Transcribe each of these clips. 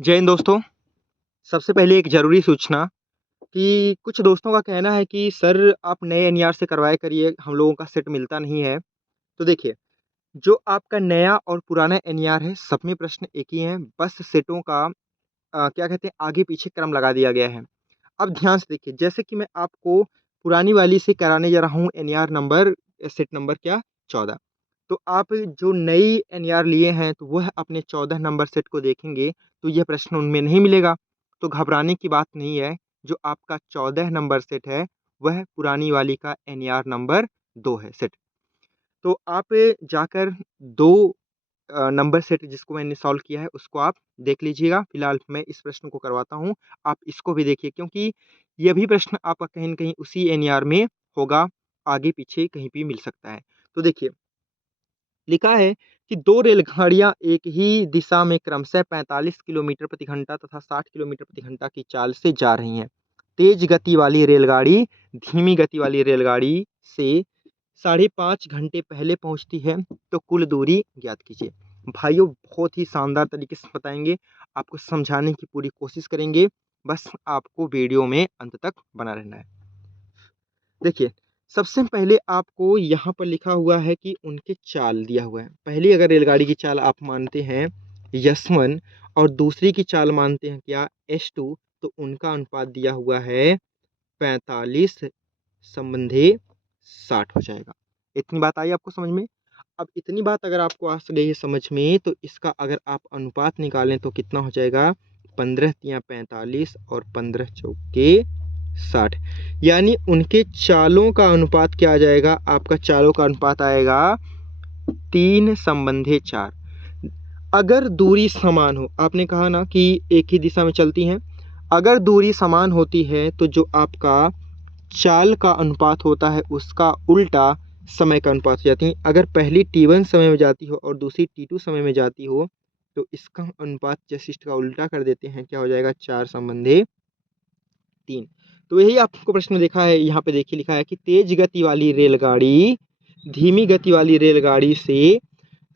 जय हिंद दोस्तों। सबसे पहले एक ज़रूरी सूचना कि कुछ दोस्तों का कहना है कि सर आप नए एनईआर से करवाया करिए, हम लोगों का सेट मिलता नहीं है। तो देखिए, जो आपका नया और पुराना एनईआर है, सब में प्रश्न एक ही हैं, बस सेटों का क्या कहते हैं आगे-पीछे क्रम लगा दिया गया है। अब ध्यान से देखिए, जैसे कि मैं आपको पुरानी वाली से कराने जा रहा हूँ एनईआर नंबर सेट नंबर क्या 14। तो आप जो नई एनईआर लिए हैं, तो वह अपने 14 नंबर सेट को देखेंगे, तो यह प्रश्न उनमें नहीं मिलेगा। तो घबराने की बात नहीं है, जो आपका 14 नंबर सेट है, वह पुरानी वाली का एनईआर नंबर 2 है सेट। तो आप जाकर 2 नंबर सेट जिसको मैंने सॉल्व किया है, उसको आप देख लीजिएगा। फिलहाल मैं इस प्रश्न को करवाता हूँ, आप इसको भी देखिए क्योंकि यह भी प्रश्न आपका कहीं न कहीं उसी एनईआर में होगा, आगे-पीछे कहीं भी मिल सकता है। तो देखिए, लिखा है कि 2 रेलगाड़ियाँ एक ही दिशा में क्रमशः 45 किलोमीटर प्रति घंटा तथा 60 किलोमीटर प्रति घंटा की चाल से जा रही हैं। तेज गति वाली रेलगाड़ी धीमी गति वाली रेलगाड़ी से साढ़े 5 घंटे पहले पहुँचती है, तो कुल दूरी ज्ञात कीजिए। भाइयों बहुत ही शानदार तरीके से बताएँगे, आपको समझाने की पूरी कोशिश करेंगे, बस आपको वीडियो में अंत तक बना रहना है। देखिए, सबसे पहले आपको यहाँ पर लिखा हुआ है कि उनके चाल दिया हुआ है। पहली अगर रेलगाड़ी की चाल आप मानते हैं S1 और दूसरी की चाल मानते हैं क्या S2, तो उनका अनुपात दिया हुआ है 45 संबंधी 60 हो जाएगा। इतनी बात आई आपको समझ में? अब इतनी बात अगर आपको आ गई है समझ में, तो इसका अगर आप अनुपात निकालें तो कितना हो जाएगा? 15 तियाँ 45 और 15 चौके 60, यानी उनके चालों का अनुपात क्या आ जाएगा? आपका चालों का अनुपात आएगा 3 संबंधी 4। अगर दूरी समान हो, आपने कहा ना कि एक ही दिशा में चलती हैं, अगर दूरी समान होती है तो जो आपका चाल का अनुपात होता है उसका उल्टा समय का अनुपात हो जाती है। अगर पहली T1 समय में जाती हो और दूसरी T2 समय में जाती हो, तो इसका अनुपात जस्ट इसका उल्टा कर देते हैं, क्या हो जाएगा? 4 संबंधी 3। तो यही आपको प्रश्न देखा है, यहाँ पे देखिए लिखा है कि तेज गति वाली रेलगाड़ी धीमी गति वाली रेलगाड़ी से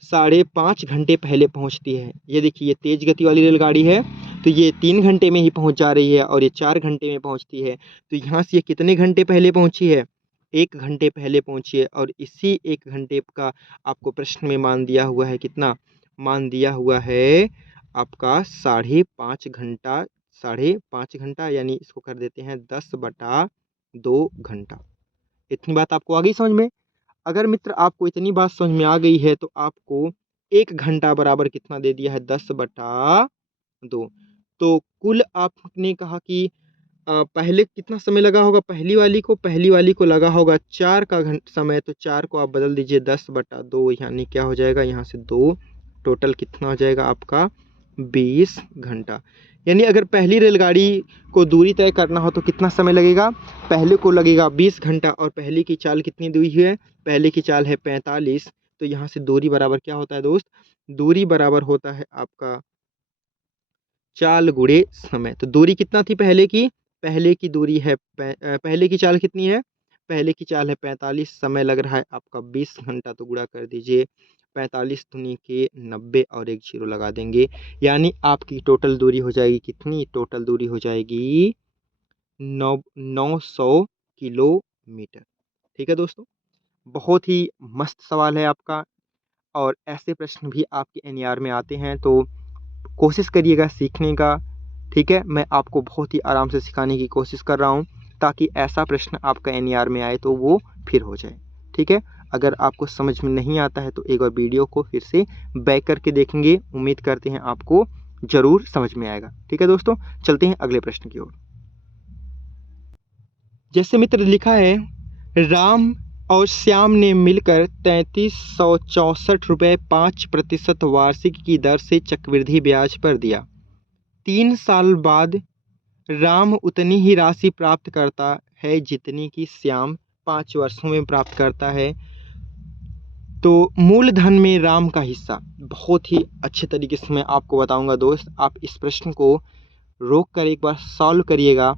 साढ़े 5 घंटे पहले पहुँचती है। ये देखिए, ये तेज गति वाली रेलगाड़ी है, तो ये 3 घंटे में ही पहुँच जा रही है और ये 4 घंटे में पहुँचती है। तो यहाँ से ये कितने घंटे पहले पहुँची है? 1 घंटे पहले पहुँची है और इसी 1 घंटे का आपको प्रश्न में मान दिया हुआ है कितना? मान दिया हुआ है आपका साढ़े 5 घंटा, साढ़े 5 घंटा यानी इसको कर देते हैं 10/2 घंटा। इतनी बात आपको आ गई समझ में? अगर मित्र आपको इतनी बात समझ में आ गई है तो आपको 1 घंटा बराबर कितना दे दिया है? 10/2। तो कुल आपने कहा कि पहले कितना समय लगा होगा पहली वाली को लगा होगा 4 का समय, तो 4 को आप बदल दीजिए 10/2 यानी क्या हो जाएगा? यहाँ से 2 टोटल कितना हो जाएगा आपका? 20 घंटा। यानी अगर पहली रेलगाड़ी को दूरी तय करना हो तो कितना समय लगेगा? पहले को लगेगा 20 घंटा और पहले की चाल कितनी दूरी है? पहले की चाल है 45, तो यहाँ से दूरी बराबर क्या होता है दोस्त? दूरी बराबर होता है आपका चाल गुणे समय। तो दूरी कितना थी पहले की? पहले की दूरी है पहले की चाल कितनी है? पहले की चाल है 45, समय लग रहा है आपका 20 घंटा, तो गुणा कर दीजिए 45 दूनी के 90 और एक जीरो लगा देंगे, यानी आपकी टोटल दूरी हो जाएगी कितनी? टोटल दूरी हो जाएगी 900 किलोमीटर। ठीक है दोस्तों, बहुत ही मस्त सवाल है आपका और ऐसे प्रश्न भी आपके एनईआर में आते हैं, तो कोशिश करिएगा सीखने का। ठीक है, मैं आपको बहुत ही आराम से सिखाने की कोशिश कर रहा हूँ ताकि ऐसा प्रश्न आपका एनईआर में आए तो वो फिर हो जाए। ठीक है, अगर आपको समझ में नहीं आता है तो एक बार वीडियो को फिर से बैक करके देखेंगे, उम्मीद करते हैं आपको ज़रूर समझ में आएगा। ठीक है दोस्तों, चलते हैं अगले प्रश्न की ओर। जैसे मित्र लिखा है, राम और श्याम ने मिलकर 3364 रुपये 5% वार्षिक की दर से चक्रवृद्धि ब्याज पर दिया। 3 साल बाद राम उतनी ही राशि प्राप्त करता है जितनी कि श्याम 5 वर्षों में प्राप्त करता है, तो मूलधन में राम का हिस्सा। बहुत ही अच्छे तरीके से मैं आपको बताऊंगा दोस्त, आप इस प्रश्न को रोक कर एक बार सॉल्व करिएगा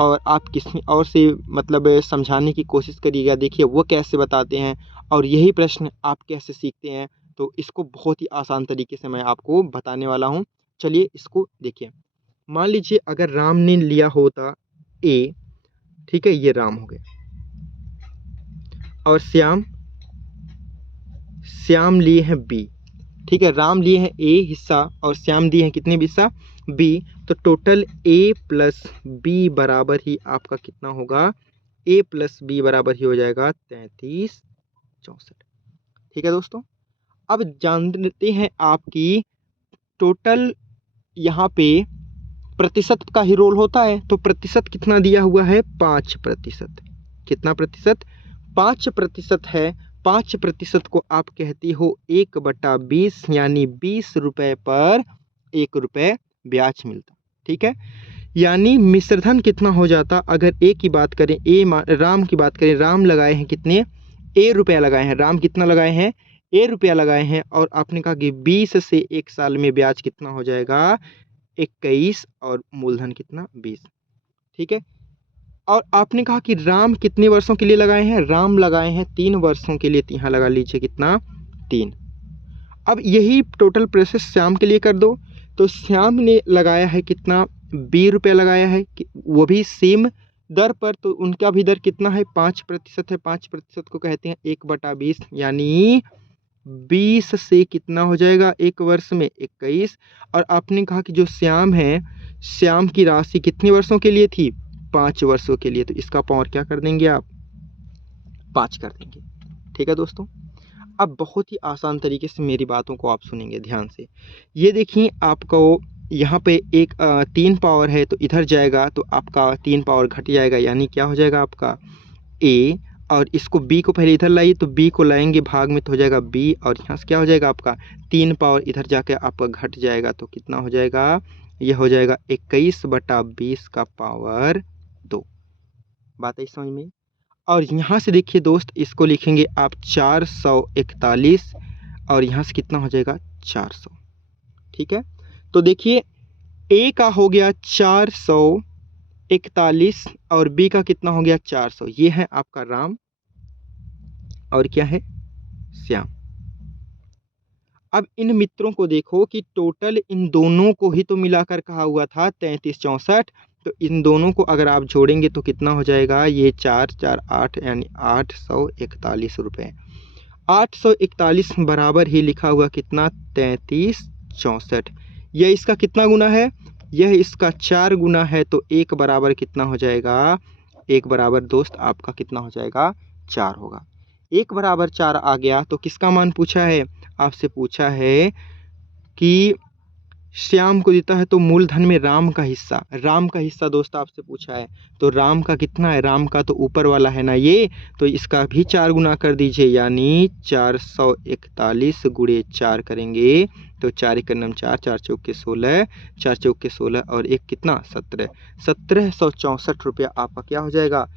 और आप किसी और से मतलब समझाने की कोशिश करिएगा, देखिए वो कैसे बताते हैं और यही प्रश्न आप कैसे सीखते हैं। तो इसको बहुत ही आसान तरीके से मैं आपको बताने वाला हूँ, चलिए इसको देखिए। मान लीजिए अगर राम ने लिया होता ए, ठीक है, ये राम हो गया, और श्याम लिए हैं बी, ठीक है, राम लिए हैं ए हिस्सा और श्याम दिए हैं कितने हिस्सा, बी। तो टोटल ए प्लस बी बराबर ही आपका कितना होगा, ए प्लस बी बराबर ही हो जाएगा 33 64। ठीक है दोस्तों, अब जानते हैं आपकी टोटल यहाँ पे प्रतिशत का ही रोल होता है, तो प्रतिशत कितना दिया हुआ है, 5%। कितना प्रतिशत, 5% है। 5% को आप कहती हो 1/20, यानी 20 रुपये पर 1 रुपये ब्याज मिलता। ठीक है, यानी मिश्रधन कितना हो जाता, अगर ए की बात करें, राम की बात करें, राम लगाए हैं कितने, ए रुपया लगाए हैं, राम कितना लगाए हैं, ए रुपया लगाए हैं, और आपने कहा कि 20 से 1 साल में ब्याज कितना हो जाएगा, 21, और मूलधन कितना, 20। ठीक है, और आपने कहा कि राम कितने वर्षों के लिए लगाए हैं, राम लगाए हैं 3 वर्षों के लिए, यहाँ लगा लीजिए कितना, 3। अब यही टोटल प्रोसेस श्याम के लिए कर दो, तो श्याम ने लगाया है कितना, 20 रुपये लगाया है, वो भी सेम दर पर, तो उनका भी दर कितना है, 5% है। 5% को कहते हैं 1/20, यानी 20 से कितना हो जाएगा, 1 वर्ष में 21। और आपने कहा कि जो श्याम है, श्याम की राशि कितने वर्षों के लिए थी, 5 वर्षों के लिए, तो इसका पावर क्या कर देंगे आप, 5 कर देंगे। ठीक है दोस्तों, अब बहुत ही आसान तरीके से मेरी बातों को आप सुनेंगे ध्यान से। ये देखिए, आपको यहाँ पे एक 3 पावर है, तो इधर जाएगा तो आपका 3 पावर घट जाएगा, यानी क्या हो जाएगा आपका ए, और इसको बी को पहले इधर लाइए, तो बी को लाएंगे भाग में तो हो जाएगा बी, और यहाँ से क्या हो जाएगा आपका 3 पावर इधर जाके आपका घट जाएगा, तो कितना हो जाएगा, यह हो जाएगा 21/20 का पावर 2। बात है समझ में। और यहाँ से देखिए दोस्त, इसको लिखेंगे आप 441, और यहाँ से कितना हो जाएगा 400। ठीक है, तो देखिए ए का हो गया 441 और बी का कितना हो गया 400। ये है आपका राम और क्या है श्याम। अब इन मित्रों को देखो कि टोटल इन दोनों को ही तो मिलाकर कहा हुआ था 33 64, तो इन दोनों को अगर आप जोड़ेंगे तो कितना हो जाएगा, ये 4 4 8, यानी 841 रुपये। 841 बराबर ही लिखा हुआ कितना, 33 64। यह इसका कितना गुना है, यह इसका 4 गुना है, तो 1 बराबर कितना हो जाएगा, 1 बराबर दोस्त आपका कितना हो जाएगा, 4 होगा। 1 बराबर 4 आ गया, तो किसका मान पूछा है, आपसे पूछा है कि श्याम को देता है तो मूलधन में राम का हिस्सा दोस्त आपसे पूछा है, तो राम का कितना है, राम का तो ऊपर वाला है ना ये, तो इसका भी 4 गुना कर दीजिए, यानी 441 गुणे 4 करेंगे, तो 4 × 9 4, 4 चौके 16, 4 चौके 16 और 1 कितना 17, 1764 रुपया आपका क्या हो जाएगा,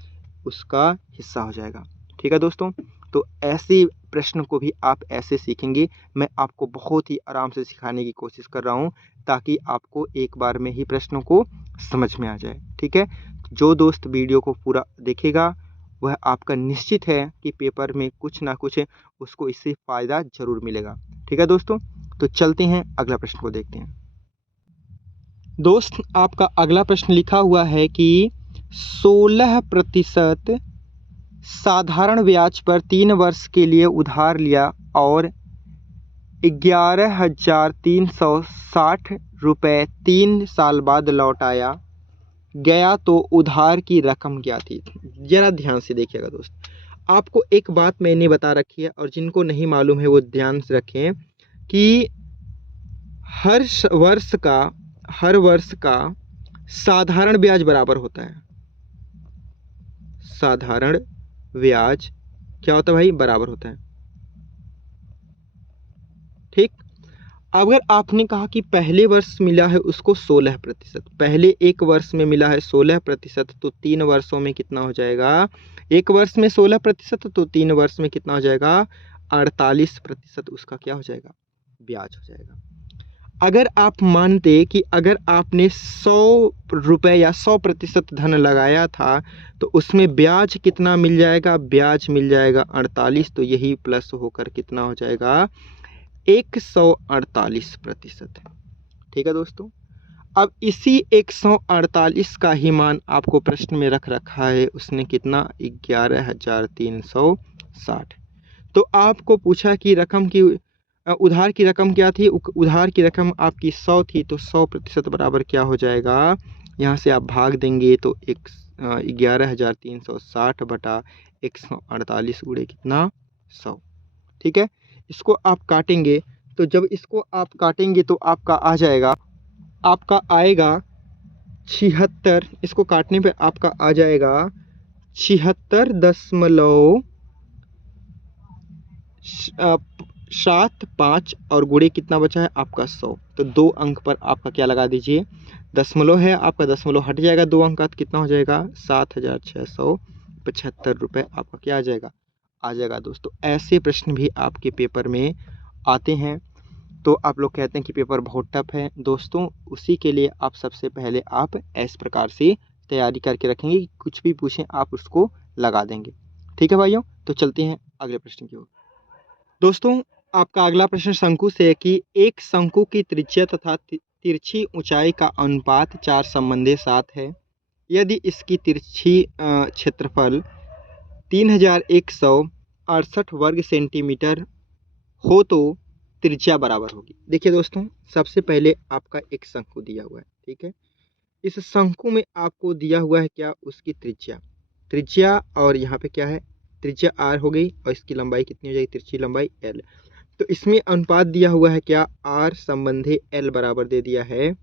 उसका हिस्सा हो जाएगा। ठीक है दोस्तों, तो ऐसे प्रश्न को भी आप ऐसे सीखेंगे। मैं आपको बहुत ही आराम से सिखाने की कोशिश कर रहा हूँ, ताकि आपको एक बार में ही प्रश्नों को समझ में आ जाए। ठीक है, जो दोस्त वीडियो को पूरा देखेगा वह आपका निश्चित है कि पेपर में कुछ ना कुछ उसको इससे फ़ायदा ज़रूर मिलेगा। ठीक है दोस्तों, तो चलते हैं अगला प्रश्न को देखते हैं। दोस्त आपका अगला प्रश्न लिखा हुआ है कि 16% साधारण ब्याज पर 3 वर्ष के लिए उधार लिया और 11,360 रुपये 3 साल बाद लौटाया गया, तो उधार की रकम क्या थी। जरा ध्यान से देखिएगा दोस्त, आपको एक बात मैंने बता रखी है, और जिनको नहीं मालूम है वो ध्यान से रखें कि हर वर्ष का साधारण ब्याज बराबर होता है। साधारण ब्याज क्या होता है भाई, बराबर होता है। ठीक, अगर आपने कहा कि पहले वर्ष मिला है उसको 16%, पहले 1 वर्ष में मिला है 16%, तो 3 वर्षों में कितना हो जाएगा, 1 वर्ष में 16%, तो 3 वर्ष में कितना हो जाएगा, 48% उसका क्या हो जाएगा, ब्याज हो जाएगा। अगर आप मानते कि अगर आपने 100 रुपये या 100% धन लगाया था, तो उसमें ब्याज कितना मिल जाएगा, ब्याज मिल जाएगा 48, तो यही प्लस होकर कितना हो जाएगा 148%। ठीक है दोस्तों। अब इसी 148 का ही मान आपको प्रश्न में रख रखा है, उसने कितना 11,360। तो आपको पूछा कि रकम की उधार की रकम क्या थी, उधार की रकम आपकी 100 थी, तो 100% बराबर क्या हो जाएगा, यहाँ से आप भाग देंगे तो 11,360 बटा 148 गुणे कितना 100। ठीक है, इसको आप काटेंगे, तो जब इसको आप काटेंगे तो आपका आएगा 76। इसको काटने पे आपका आ जाएगा 76.75 और गुणे कितना बचा है आपका 100। तो 2 अंक पर आपका क्या लगा दीजिए, दशमलव है, आपका दशमलव हट जाएगा 2 अंक का, तो कितना हो जाएगा 7,675 रुपये आपका क्या आ जाएगा दोस्तों। ऐसे प्रश्न भी आपके पेपर में आते हैं। तो आप लोग कहते हैं कि पेपर बहुत टफ है दोस्तों, उसी के लिए आप सबसे पहले आप इस प्रकार से तैयारी करके रखेंगे कि कुछ भी पूछें आप उसको लगा देंगे। ठीक है भाइयों, तो चलते हैं अगले प्रश्न की ओर। दोस्तों, आपका अगला प्रश्न शंकु से है कि एक शंकु की त्रिज्या तथा तिरछी ऊंचाई का अनुपात 4:7 है। यदि इसकी तिरछी क्षेत्रफल 3,168 वर्ग सेंटीमीटर हो तो त्रिज्या बराबर होगी। देखिए दोस्तों, सबसे पहले आपका एक शंकु दिया हुआ है, ठीक है। इस शंकु में आपको दिया हुआ है क्या, उसकी त्रिज्या और यहाँ पे क्या है, त्रिज्या r हो गई और इसकी लंबाई कितनी हो जाएगी, तिरछी लंबाई l। तो इसमें अनुपात दिया हुआ है क्या, r संबंधी l बराबर दे दिया है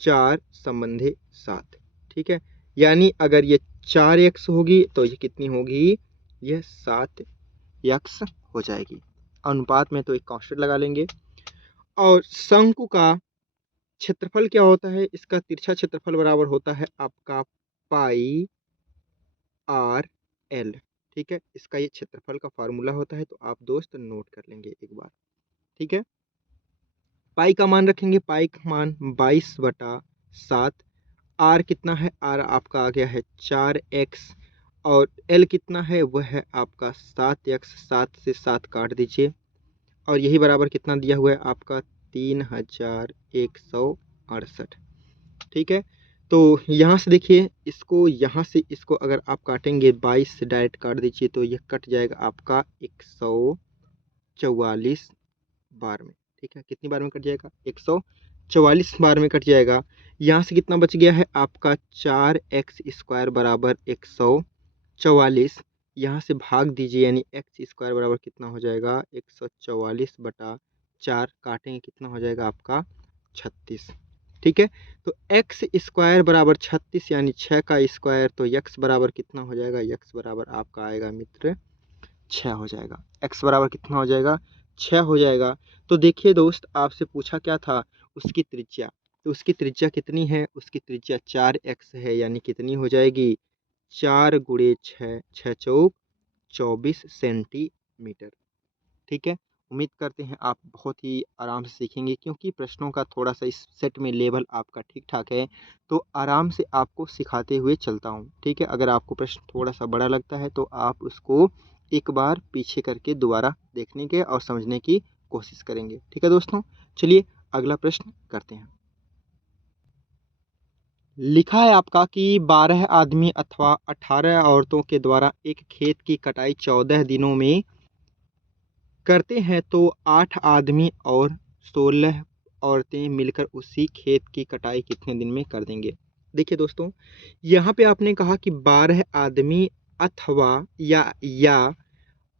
4:7। ठीक है, यानी अगर ये 4x होगी तो ये कितनी होगी, यह 7x हो जाएगी। अनुपात में तो एक कांस्टेंट लगा लेंगे। और शंकु का क्षेत्रफल क्या होता है, इसका तिरछा क्षेत्रफल बराबर होता है आपका पाई आर एल। ठीक है, इसका ये क्षेत्रफल का फार्मूला होता है, तो आप दोस्त नोट कर लेंगे एक बार। ठीक है, पाई का मान रखेंगे, पाई का मान 22/7। आर कितना है, आर आपका आ गया है 4x और एल कितना है, वह है आपका 7x। 7 से 7 काट दीजिए और यही बराबर कितना दिया हुआ है आपका 3,168। ठीक है, तो यहाँ से देखिए, इसको यहाँ से इसको अगर आप काटेंगे 22 से डायरेक्ट काट दीजिए तो यह कट जाएगा आपका 144 बार में। ठीक है, कितनी बार में कट जाएगा, 144 बार में कट जाएगा। यहाँ से कितना बच गया है आपका 4x² बराबर 144। यहाँ से भाग दीजिए, यानी x² बराबर कितना हो जाएगा 144/4, काटेंगे कितना हो जाएगा आपका 36। ठीक है, तो x² बराबर 36 यानी 6 का स्क्वायर, तो x बराबर कितना हो जाएगा, x बराबर आपका आएगा मित्र 6 हो जाएगा। x बराबर कितना हो जाएगा, 6 हो जाएगा। तो देखिए दोस्त, आपसे पूछा क्या था, उसकी त्रिज्या, तो उसकी त्रिज्या कितनी है, उसकी त्रिज्या 4x है, यानी कितनी हो जाएगी 4 × 6, 6 चौक 24 सेंटीमीटर। ठीक है, उम्मीद करते हैं आप बहुत ही आराम से सीखेंगे, क्योंकि प्रश्नों का थोड़ा सा इस सेट में लेवल आपका ठीक ठाक है, तो आराम से आपको सिखाते हुए चलता हूँ। ठीक है, अगर आपको प्रश्न थोड़ा सा बड़ा लगता है तो आप उसको एक बार पीछे करके दोबारा देखने के और समझने की कोशिश करेंगे। ठीक है दोस्तों, चलिए अगला प्रश्न करते हैं। लिखा है आपका कि 12 आदमी अथवा 18 औरतों के द्वारा एक खेत की कटाई 14 दिनों में करते हैं, तो 8 आदमी और 16 औरतें मिलकर उसी खेत की कटाई कितने दिन में कर देंगे। देखिए दोस्तों, यहाँ पे आपने कहा कि 12 आदमी अथवा या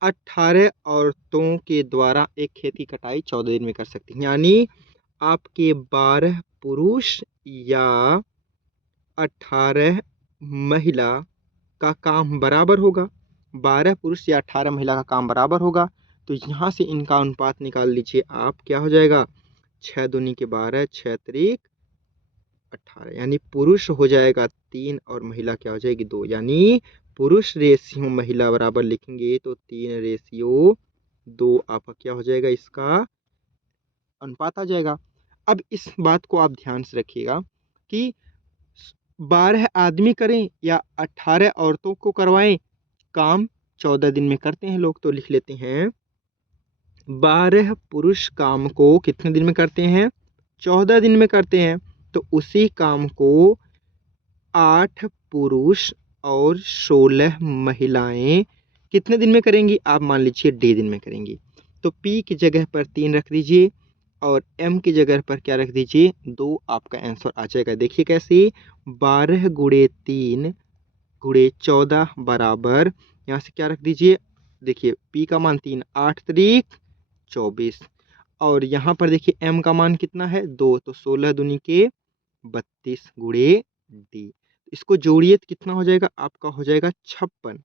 18 औरतों के द्वारा एक खेत की कटाई 14 दिन में कर सकती हैं, यानी आपके 12 पुरुष या 18 महिला का काम बराबर होगा। 12 पुरुष या 18 महिला का काम बराबर होगा, तो यहाँ से इनका अनुपात निकाल लीजिए आप, क्या हो जाएगा 6 दूनी के 12, 6 त्रिक 18, यानी पुरुष हो जाएगा 3 और महिला क्या हो जाएगी 2, यानी पुरुष रेशियो महिला बराबर लिखेंगे तो 3:2 आपका क्या हो जाएगा, इसका अनुपात आ जाएगा। अब इस बात को आप ध्यान से रखिएगा कि 12 आदमी करें या 18 औरतों को करवाएं, काम 14 दिन में करते हैं लोग, तो लिख लेते हैं 12 पुरुष काम को कितने दिन में करते हैं, 14 दिन में करते हैं, तो उसी काम को 8 पुरुष और 16 महिलाएं कितने दिन में करेंगी? आप मान लीजिए D दिन में करेंगी। तो P की जगह पर 3 रख दीजिए और M की जगह पर क्या रख दीजिए? 2। आपका आंसर आ जाएगा। देखिए कैसे, 12 गुणे 3 गुणे 14 बराबर, यहाँ से क्या रख दीजिए? देखिए P का मान 3, 8 तरीक 24, और यहाँ पर देखिए M का मान कितना है? 2, तो 16 दूनी के 32 गुणे D। इसको जोड़िए तो कितना हो जाएगा? आपका हो जाएगा 56।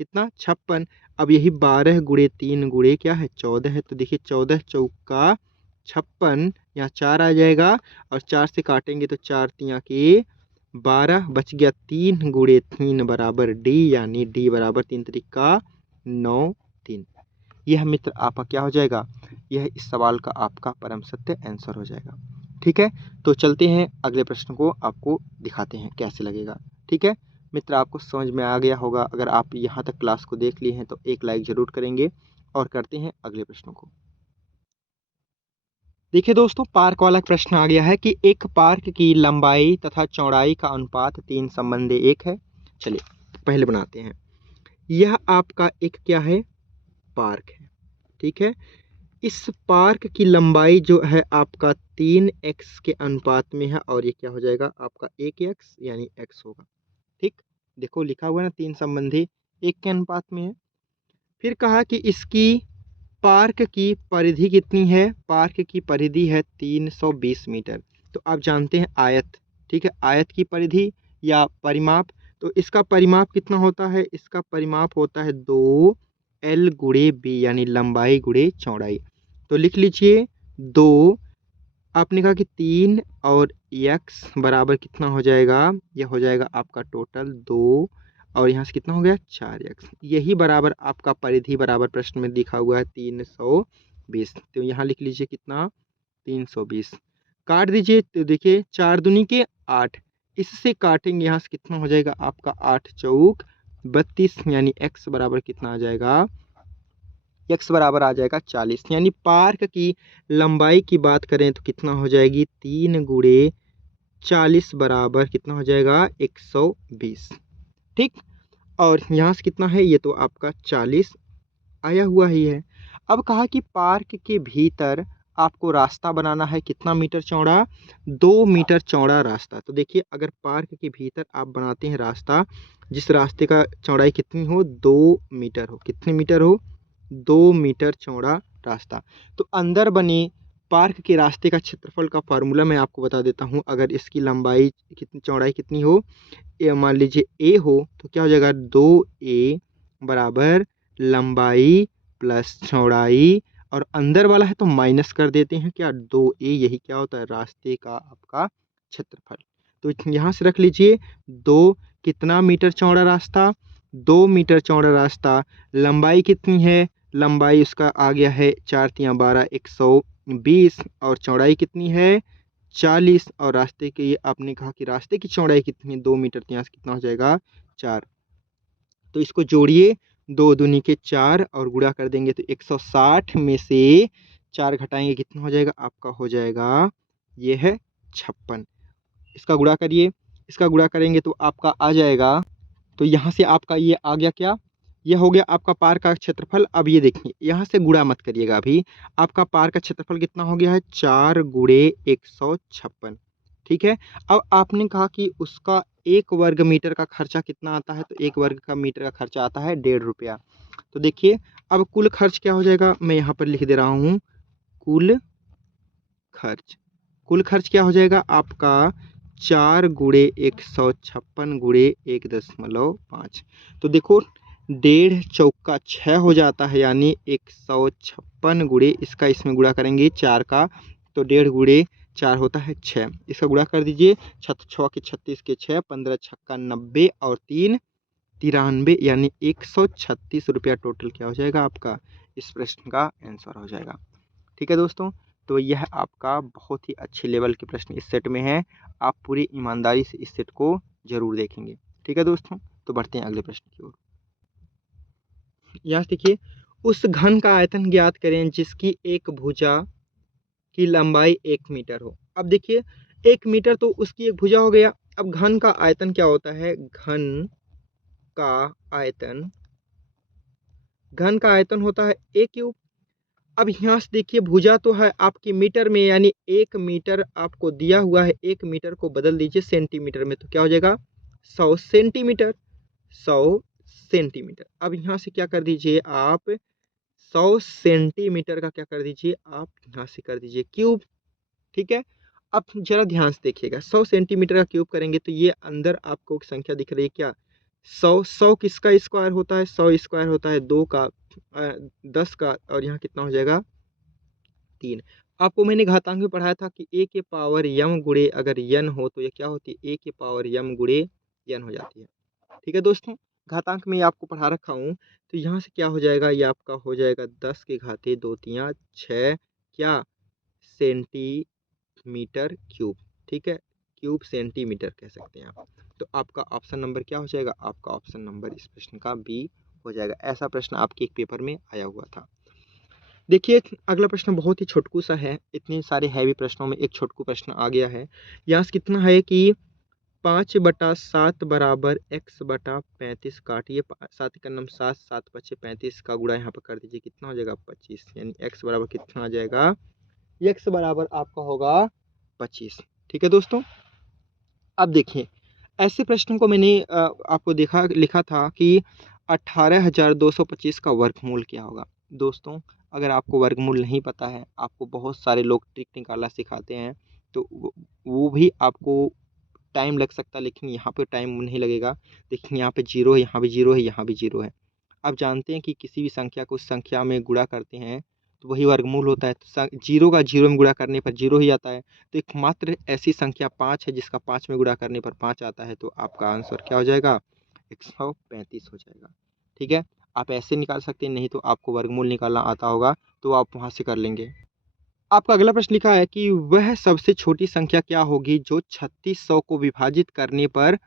कितना? 56। अब यही 12 गुणे 3 गुणे क्या है? 14 है। तो देखिए 14 चौका 56, यहाँ 4 आ जाएगा और 4 से काटेंगे तो 4 तिया के 12, बच गया 3 गुणे 3 बराबर D, यानी D बराबर 3 तरीका 9 3। यह मित्र आपका क्या हो जाएगा? यह इस सवाल का आपका परम सत्य आंसर हो जाएगा। ठीक है, तो चलते हैं अगले प्रश्न को आपको दिखाते हैं कैसे लगेगा। ठीक है मित्र, आपको समझ में आ गया होगा। अगर आप यहाँ तक क्लास को देख लिए हैं तो एक लाइक जरूर करेंगे, और करते हैं अगले प्रश्नों को। देखिए दोस्तों, पार्क वाला प्रश्न आ गया है कि एक पार्क की लंबाई तथा चौड़ाई का अनुपात 3 संबंधी 1 है। चलिए पहले बनाते हैं। यह आपका एक क्या है? पार्क है। ठीक है, इस पार्क की लंबाई जो है आपका 3x के अनुपात में है, और ये क्या हो जाएगा? आपका 1x यानी x होगा। ठीक, देखो लिखा हुआ है ना, 3 संबंधी 1 के अनुपात में है। फिर कहा कि इसकी पार्क की परिधि कितनी है? पार्क की परिधि है 320 मीटर। तो आप जानते हैं आयत, ठीक है, आयत की परिधि या परिमाप। तो इसका परिमाप कितना होता है? इसका परिमाप होता है 2L गुणे B, यानी लंबाई गुणे चौड़ाई। तो लिख लीजिए 2, आपने कहा कि 3 और x बराबर कितना हो जाएगा? यह हो जाएगा आपका टोटल 2, और यहाँ से कितना हो गया? 4x। यही बराबर आपका परिधि बराबर प्रश्न में लिखा हुआ है 320। तो यहाँ लिख लीजिए कितना? 320। काट दीजिए तो देखिए 4 दूनी के 8, इससे काटेंगे यहाँ से कितना हो जाएगा? आपका 8 चौक 32, यानी x बराबर कितना आ जाएगा? x बराबर आ जाएगा 40। यानी पार्क की लंबाई की बात करें तो कितना हो जाएगी? 3 गुणे 40 बराबर कितना हो जाएगा? 120। ठीक, और यहाँ से कितना है? ये तो आपका 40 आया हुआ ही है। अब कहा कि पार्क के भीतर आपको रास्ता बनाना है, कितना मीटर चौड़ा? 2 मीटर चौड़ा रास्ता। तो देखिए अगर पार्क के भीतर आप बनाते हैं रास्ता, जिस रास्ते का चौड़ाई कितनी हो? 2 मीटर हो। कितने मीटर हो? 2 मीटर चौड़ा रास्ता। तो अंदर बने पार्क के रास्ते का क्षेत्रफल का फार्मूला मैं आपको बता देता हूँ। अगर इसकी लंबाई कितनी, चौड़ाई कितनी हो, मान लीजिए a हो, तो क्या हो जाएगा? 2a बराबर लंबाई प्लस चौड़ाई, और अंदर वाला है तो माइनस कर देते हैं क्या? 2a, यही क्या होता है? रास्ते का आपका क्षेत्रफल। तो यहाँ से रख लीजिए 2, कितना मीटर चौड़ा रास्ता? 2 मीटर चौड़ा रास्ता। लंबाई कितनी है? लंबाई उसका आ गया है 4 तिया 12, 120, और चौड़ाई कितनी है? 40, और रास्ते के, ये आपने कहा कि रास्ते की चौड़ाई कितनी है? 2 मीटर। तो यहाँ से कितना हो जाएगा? 4। तो इसको जोड़िए, 2 दूनी के 4 और गुणा कर देंगे तो 160 में से 4 घटाएंगे, कितना हो जाएगा? आपका हो जाएगा ये है 56। इसका गुणा करिए, इसका गुणा करेंगे तो आपका आ जाएगा, तो यहाँ से आपका ये आ गया क्या? यह हो गया आपका पार्क का क्षेत्रफल। अब ये देखिए, यहाँ से गुणा मत करिएगा अभी। आपका पार्क का क्षेत्रफल कितना हो गया है? 4 गुणे 156। ठीक है, अब आपने कहा कि उसका 1 वर्ग मीटर का खर्चा कितना आता है? तो 1 वर्ग का मीटर का खर्चा आता है 1.5 रुपया। तो देखिए अब कुल खर्च क्या हो जाएगा? मैं यहाँ पर लिख दे रहा हूँ, कुल खर्च। कुल खर्च क्या हो जाएगा आपका? 4 गुणे 156 गुणे 1.5। तो देखो 1.5 चौका 6 हो जाता है, यानी 156 गुणे, इसका इसमें गुणा करेंगे 4 का, तो 1.5 गुणे 4 होता है 6। इसका गुणा कर दीजिए, 6 के 36 के 6, 15 छक्का 90, और 3 93, यानी 136 रुपया टोटल क्या हो जाएगा आपका? इस प्रश्न का आंसर हो जाएगा। ठीक है दोस्तों, तो यह आपका बहुत ही अच्छे लेवल के प्रश्न इस सेट में है। आप पूरी ईमानदारी से इस सेट को जरूर देखेंगे। ठीक है दोस्तों, तो बढ़ते हैं अगले प्रश्न की ओर। यहाँ देखिए, उस घन का आयतन ज्ञात करें जिसकी एक भुजा की लंबाई 1 मीटर हो। अब देखिए 1 मीटर तो उसकी एक भुजा हो गया। अब घन का आयतन क्या होता है? का आयतन घन का आयतन होता है a क्यूब। अब यहाँ से देखिए भुजा तो है आपकी मीटर में, यानी 1 मीटर आपको दिया हुआ है, 1 मीटर को बदल दीजिए सेंटीमीटर में, तो क्या हो जाएगा? 100 सेंटीमीटर। 100 सेंटीमीटर। अब यहाँ से क्या कर दीजिए आप? 100 सेंटीमीटर का क्या कर दीजिए आप? यहाँ से कर दीजिए क्यूब। ठीक है। अब जरा ध्यान से देखिएगा, 100 सेंटीमीटर का क्यूब करेंगे तो ये अंदर आपको एक संख्या दिख रही है क्या? 100। 100 किसका स्क्वायर होता है? 100 स्क्वायर होता है 2 का, 10 का, और यहाँ कितना हो जाएगा? 3। आपको मैंने घातांक में पढ़ाया था कि a के पावर m गुणे अगर n हो तो ये क्या होती है? a के पावर m गुणे n हो जाती है। ठीक है दोस्तों, घातांक में आपको पढ़ा रखा हूँ। तो यहाँ से क्या हो जाएगा? ये आपका हो जाएगा 10 के घाते 2 तियाँ 6 क्या? Centimetre cube. ठीक है, क्यूब सेंटीमीटर कह सकते हैं आप। तो आपका ऑप्शन नंबर क्या हो जाएगा? आपका ऑप्शन नंबर इस प्रश्न का बी हो जाएगा। ऐसा प्रश्न आपके एक पेपर में आया हुआ था। देखिए अगला प्रश्न बहुत ही छोटकू सा है। इतने सारे हैवी प्रश्नों में एक छोटकू प्रश्न आ गया है। यहाँ से कितना है कि 5/7 बराबर x/35 काटिए। 7 का नम 7, 7 पचे 35 का गुणा यहाँ पर कर दीजिए, कितना हो जाएगा? 25। यानी x बराबर कितना आ जाएगा? x बराबर आपका होगा 25। ठीक है दोस्तों, अब देखिए ऐसे प्रश्नों को मैंने आपको लिखा था कि 18,225 का वर्गमूल क्या होगा। दोस्तों अगर आपको वर्गमूल नहीं पता है, आपको बहुत सारे लोग ट्रिक निकालना सिखाते हैं, तो वो भी आपको टाइम लग सकता है, लेकिन यहाँ पे टाइम नहीं लगेगा। देखिए यहाँ पे 0 है, यहाँ भी 0 है, यहाँ भी 0 है। आप जानते हैं कि किसी भी संख्या को संख्या में गुणा करते हैं तो वही वर्गमूल होता है। तो 0 का 0 में गुणा करने पर 0 ही आता है। तो एकमात्र ऐसी संख्या 5 है जिसका 5 में गुणा करने पर 5 आता है। तो आपका आंसर क्या हो जाएगा? 135 हो जाएगा। ठीक है, आप ऐसे निकाल सकते हैं, नहीं तो आपको वर्गमूल निकालना आता होगा तो आप वहाँ से कर लेंगे। आपका अगला प्रश्न लिखा है कि वह सबसे छोटी संख्या क्या होगी जो 3600 को विभाजित करने पर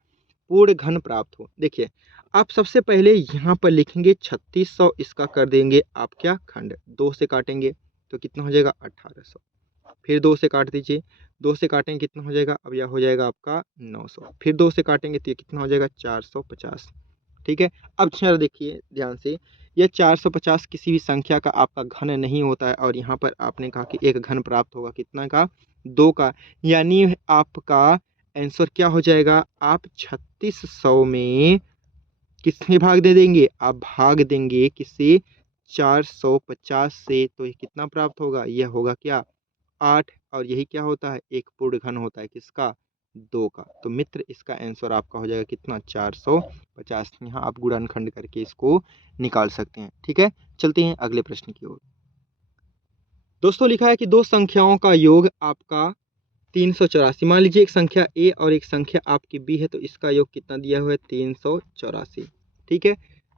पूर्ण घन प्राप्त हो। देखिए आप सबसे पहले यहाँ पर लिखेंगे 3600, इसका कर देंगे आप क्या? खंड। 2 से काटेंगे तो कितना हो जाएगा? 1800। फिर 2 से काट दीजिए, 2 से काटेंगे कितना हो जाएगा? अब यह हो जाएगा आपका 900। फिर 2 से काटेंगे तो ये कितना हो जाएगा? 450। ठीक है, अब जरा देखिए ध्यान से, यह 450 किसी भी संख्या का आपका घन नहीं होता है, और यहाँ पर आपने कहा कि एक घन प्राप्त होगा, कितना का? 2 का। यानी आपका आंसर क्या हो जाएगा? आप 3600 में किसमें भाग दे देंगे? आप भाग देंगे किससे? 450 से। तो ये कितना प्राप्त होगा? यह होगा क्या? 8। और यही क्या होता है? एक पूर्ण घन होता है, किसका? 2 का। तो मित्र इसका आंसर आपका हो जाएगा कितना? 450। यहाँ आप गुणनखंड करके इसको निकाल सकते हैं। ठीक है, चलते हैं अगले प्रश्न की ओर। दोस्तों लिखा है कि दो संख्याओं का योग आपका 384। मान लीजिए एक संख्या a और एक संख्या आपकी b है, तो इसका योग कितना दिया हुआ है? 384। ठीक है,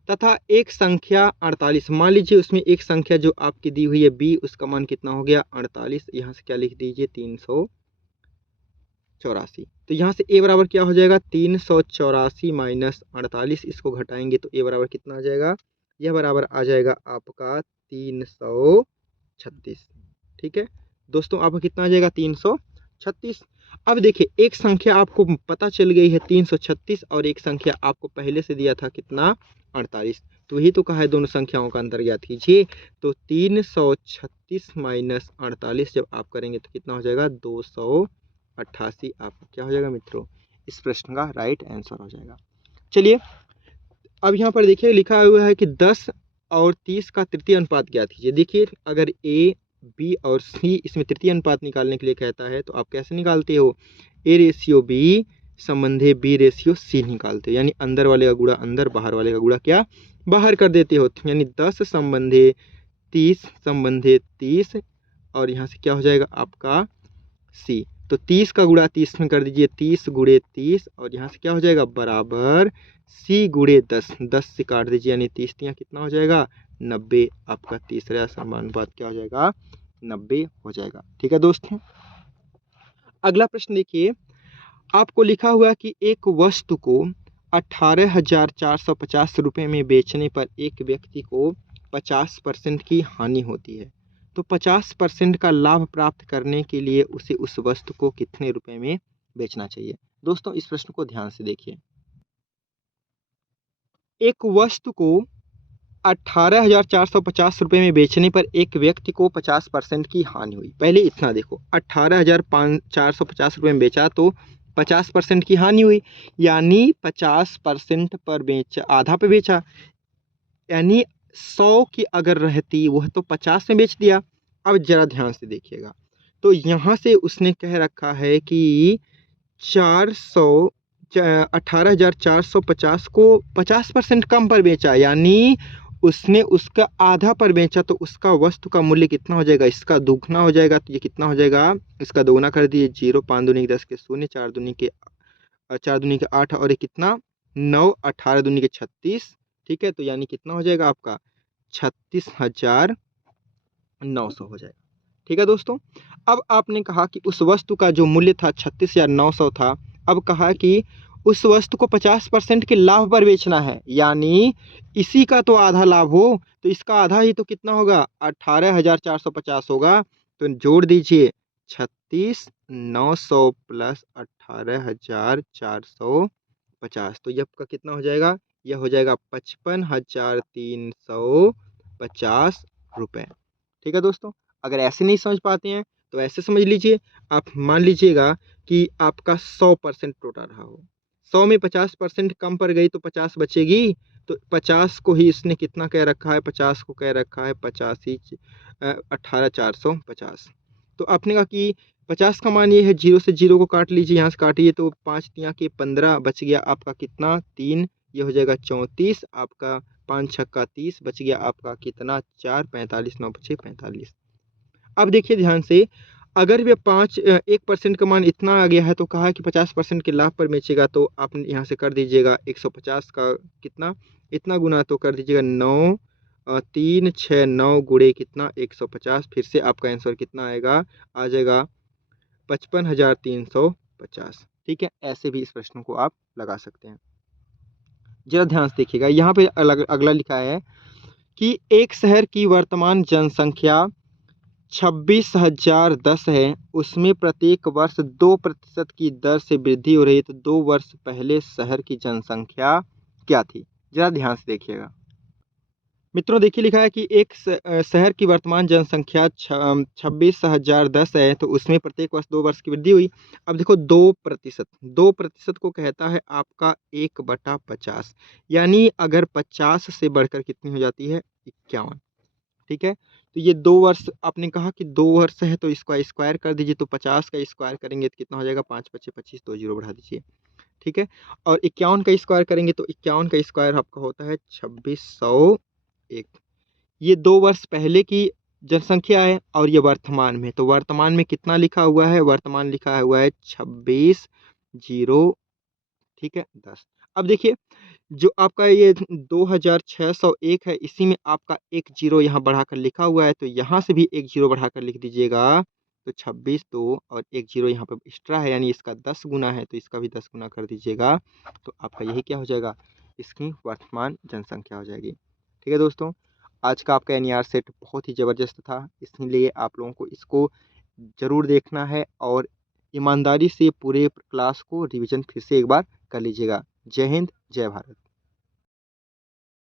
तथा एक संख्या 48। मान लीजिए उसमें एक संख्या जो आपकी दी हुई है b, उसका मान कितना हो गया? 48। यहाँ से क्या लिख दीजिए? 384। तो यहाँ से a बराबर क्या हो जाएगा? 384 माइनस 48। इसको घटाएंगे तो a बराबर कितना आ जाएगा? यह बराबर आ जाएगा आपका 336। ठीक है दोस्तों, आपका कितना आ जाएगा? 336। अब देखिए एक संख्या आपको पता चल गई है 336, और एक संख्या आपको पहले से दिया था कितना? 48। तो यही तो कहा है दोनों संख्याओं का अंतर ज्ञात कीजिए। तो 336 माइनस 48 जब आप करेंगे तो कितना हो जाएगा? 288 आपका क्या हो जाएगा मित्रों? इस प्रश्न का राइट आंसर हो जाएगा। चलिए अब यहाँ पर देखिए लिखा हुआ है कि 10 और 30 का तृतीय अनुपात ज्ञात कीजिए। देखिए अगर a, b और c इसमें तृतीय अनुपात निकालने के लिए कहता है तो आप कैसे निकालते हो? a ratio b संबंधे b ratio c निकालते हो, यानी अंदर वाले का गुणा अंदर, बाहर वाले का गुणा क्या? बाहर कर देते हो। यानी 10 संबंधे 30 संबंधे 30, और यहाँ से क्या हो जाएगा आपका? c। तो 30 का गुणा 30 में कर दीजिए, 30 गुणे 30, और यहाँ से क्या हो जाएगा? बराबर c गुणे 10। 10 से काट दीजिए, यानी 30 कितना हो जाएगा? 90। आपका तीसरा समानुपात क्या हो जाएगा? 90 हो जाएगा। ठीक है दोस्तों, अगला प्रश्न देखिए, आपको लिखा हुआ है कि एक वस्तु को 18,450 रुपये में बेचने पर एक व्यक्ति को 50% की हानि होती है। तो 50% का लाभ प्राप्त करने के लिए उसे उस वस्तु को कितने रुपए में बेचना चाहिए? दोस्तों इस प्रश्न को ध्यान से देखिए। एक वस्तु को 18,450 रुपए में बेचने पर एक व्यक्ति को 50% की हानि हुई। पहले इतना देखो, 18,450 रुपए में बेचा तो 50% की हानि हुई, यानी 50% पर बेचा, आधा पे बेचा, यानी 100 की अगर रहती वह तो 50 में बेच दिया। अब जरा ध्यान से देखिएगा, तो यहाँ से उसने कह रखा है कि 400 18,450 को 50% कम पर बेचा, यानी उसने उसका आधा पर बेचा, तो उसका वस्तु का मूल्य कितना हो जाएगा? इसका दुगना हो जाएगा। तो ये कितना हो जाएगा? इसका दोगुना कर दिए, 0 5 दूनी के 10 के 0, 4 दूनी के 8 और ये कितना 9, 18 दूनी के 36। ठीक है, तो यानी कितना हो जाएगा आपका? 36,900 हो जाएगा। ठीक है दोस्तों, अब आपने कहा कि उस वस्तु का जो मूल्य था 36,900 था। अब कहा कि उस वस्तु को 50% के लाभ पर बेचना है, यानी इसी का तो आधा लाभ हो, तो इसका आधा ही तो कितना होगा? 18,450 होगा। तो जोड़ दीजिए 36,900 प्लस 18,450, तो ये आपका कितना हो जाएगा? यह हो जाएगा 55,350 रुपये। ठीक है दोस्तों, अगर ऐसे नहीं समझ पाते हैं तो ऐसे समझ लीजिए। आप मान लीजिएगा कि आपका 100% टोटा रहा हो, 100 में 50% कम पड़ गई तो 50 बचेगी। तो 50 को ही इसने कितना कह रखा है? 50 को कह रखा है 18,450। तो आपने कहा कि 50 का मान ये है, 0 से 0 को काट लीजिए, यहाँ से काटिए तो 5 तियाँ के 15 बच गया आपका कितना? 3, ये हो जाएगा 34 आपका, 5 छक्का 30 बच गया आपका कितना? 4, 45 9 5 45। अब देखिए ध्यान से, अगर वे 1% का मान इतना आ गया है तो कहा है कि 50% के लाभ पर बेचेगा, तो आप यहाँ से कर दीजिएगा 150 का कितना इतना गुना, तो कर दीजिएगा 9 3 6 9 गुणे कितना 150। फिर से आपका आंसर कितना आएगा? आ जाएगा 55,350। ठीक है, ऐसे भी इस प्रश्न को आप लगा सकते हैं। जरा ध्यान से देखिएगा, यहाँ पे अगला लिखा है कि एक शहर की वर्तमान जनसंख्या 26,010 है, उसमें प्रत्येक वर्ष 2% की दर से वृद्धि हो रही है, तो 2 वर्ष पहले शहर की जनसंख्या क्या थी? जरा ध्यान से देखिएगा। मित्रों देखिए, लिखा है कि एक शहर की वर्तमान जनसंख्या 26,010 है, तो उसमें प्रत्येक वर्ष 2 वर्ष की वृद्धि हुई। अब देखो 2% को कहता है आपका 1/50, यानी अगर 50 से बढ़कर कितनी हो जाती है? 51। ठीक है, तो ये 2 वर्ष आपने कहा कि 2 वर्ष है, तो इसका स्क्वायर कर दीजिए, तो 50 का स्क्वायर करेंगे तो कितना हो जाएगा? 5 5 25, 2 जीरो बढ़ा दीजिए। ठीक है, और 51 का स्क्वायर करेंगे तो 51 का स्क्वायर आपका होता है 2601। ये 2 वर्ष पहले की जनसंख्या है और ये वर्तमान में, तो वर्तमान में कितना लिखा हुआ है? वर्तमान लिखा हुआ है 26,0, ठीक है 10। अब देखिए, जो आपका ये 2,601 है, इसी में आपका एक जीरो यहाँ बढ़ाकर लिखा हुआ है, तो यहाँ से भी एक जीरो बढ़ाकर लिख दीजिएगा, तो 26 2 और एक जीरो यहाँ पर एक्स्ट्रा है, यानी इसका 10 गुना है, तो इसका भी 10 गुना कर दीजिएगा, तो आपका यही क्या हो जाएगा? इसकी वर्तमान जनसंख्या हो जाएगी। ठीक है दोस्तों, आज का आपका एनईआर सेट बहुत ही ज़बरदस्त था, इसलिए आप लोगों को इसको ज़रूर देखना है और ईमानदारी से पूरे क्लास को रिवीजन फिर से एक बार कर लीजिएगा। जय हिंद, जय भारत।